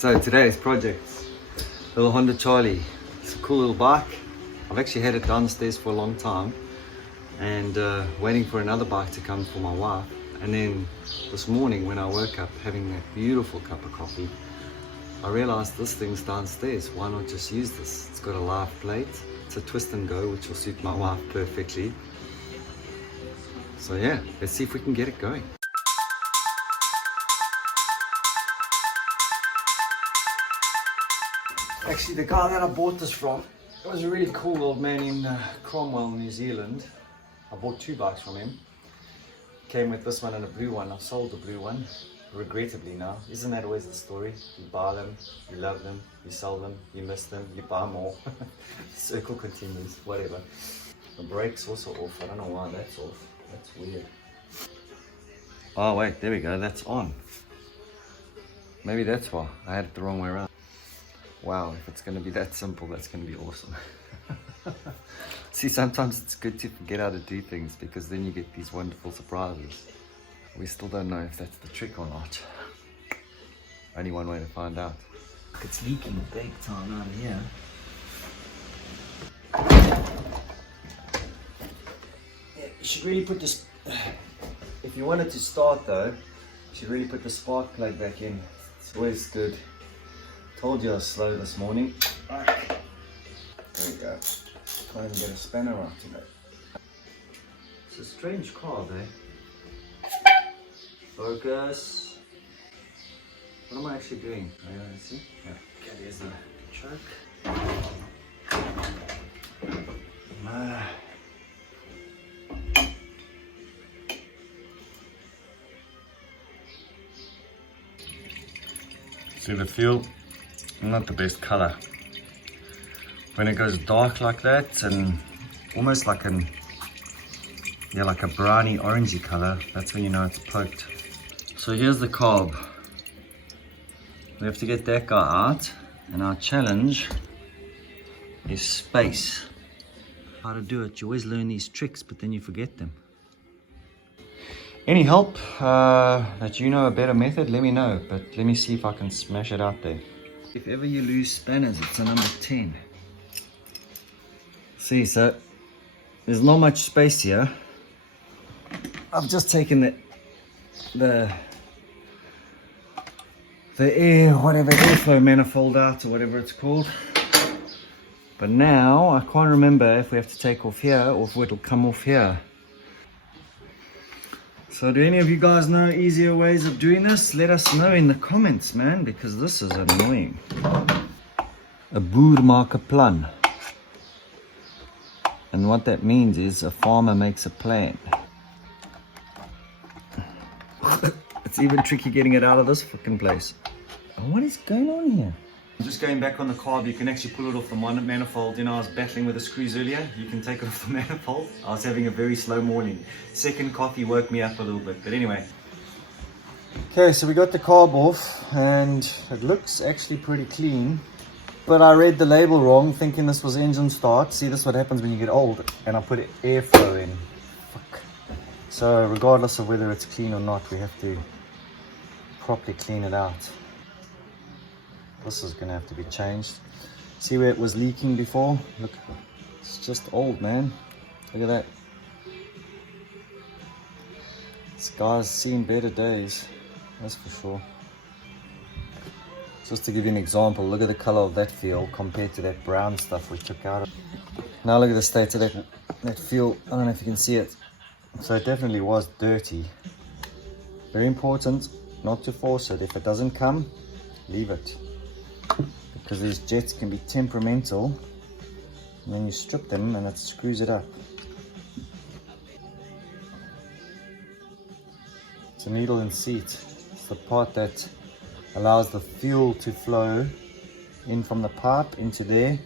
So today's project, little Honda Charlie. It's a cool little bike. I've actually had it downstairs for a long time and waiting for another bike to come for my wife. And then this morning when I woke up having that beautiful cup of coffee, I realized this thing's downstairs. Why not just use this? It's got a live plate. It's a twist and go, which will suit my wife perfectly. So yeah, let's see if we can get it going. Actually, the guy that I bought this from was a really cool old man in Cromwell, New Zealand. I bought two bikes from him. Came with this one and a blue one. I've sold the blue one, regrettably now. Isn't that always the story? You buy them, you love them, you sell them, you miss them, you buy more. Circle continues, whatever. The brake's also off. I don't know why that's off. That's weird. Oh wait, there we go, that's on. Maybe that's why. I had it the wrong way around. Wow, if it's going to be that simple, that's going to be awesome. See, sometimes it's good to forget how to do things because then you get these wonderful surprises. We still don't know if that's the trick or not. Only one way to find out. It's leaking big time out of here. Yeah, you should really put this... If you want it to start though, you should really put the spark plug back in. It's always good. Told you I was slow this morning. There we go. Can't even get a spanner out today. It's a strange car there. Focus. What am I actually doing? Let's see. Yeah. Okay, there's the choke. See the fuel? Not the best color. When it goes dark like that and almost like like a browny orangey color, that's when you know it's poked. So here's the carb. We have to get that guy out, and our challenge is space. How to do it? You always learn these tricks, but then you forget them. Any help that you know a better method, let me know, but let me see if I can smash it out there. If ever you lose spanners, it's a number 10. See, so there's not much space here. I've just taken the airflow manifold out, or whatever it's called. But now I can't remember if we have to take off here or if it'll come off here. So do any of you guys know easier ways of doing this? Let us know in the comments, man, because this is annoying. A boer maak 'n plan. And what that means is a farmer makes a plan. It's even tricky getting it out of this fucking place. What is going on here? Just going back on the carb, you can actually pull it off the manifold. You know, I was battling with the screws earlier. You can take it off the manifold. I was having a very slow morning. Second coffee woke me up a little bit, but anyway. Okay, so we got the carb off and it looks actually pretty clean. But I read the label wrong, thinking this was engine start. See, this is what happens when you get old. And I put airflow in. Fuck. So regardless of whether it's clean or not, we have to properly clean it out. This is going to have to be changed. See where it was leaking before? Look, it's just old, man. Look at that. This guy's seen better days, that's for sure. Just to give you an example, look at the color of that fuel compared to that brown stuff we took out of. Now look at the state of that fuel. I don't know if you can see it. So it definitely was dirty. Very important not to force it. If it doesn't come, leave it. Because these jets can be temperamental, and then you strip them and it screws it up. It's a needle and seat. It's the part that allows the fuel to flow in from the pipe into there,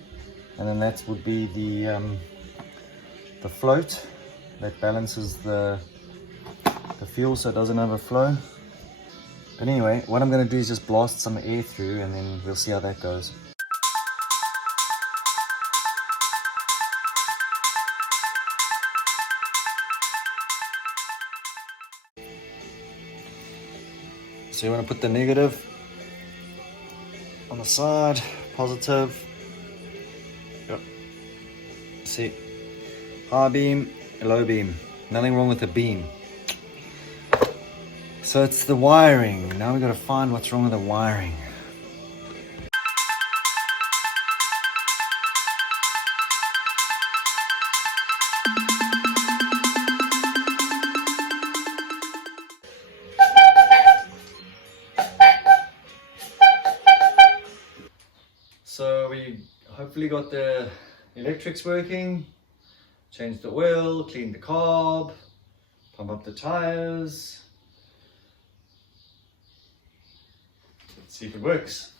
and then that would be the float that balances the fuel so it doesn't overflow. But anyway, what I'm going to do is just blast some air through and then we'll see how that goes. So you want to put the negative on the side, positive. Yep. See, high beam, low beam. Nothing wrong with the beam. So it's the wiring. Now we've got to find what's wrong with the wiring. So we hopefully got the electrics working, changed the oil, cleaned the carb, pump up the tires. Let's see if it works.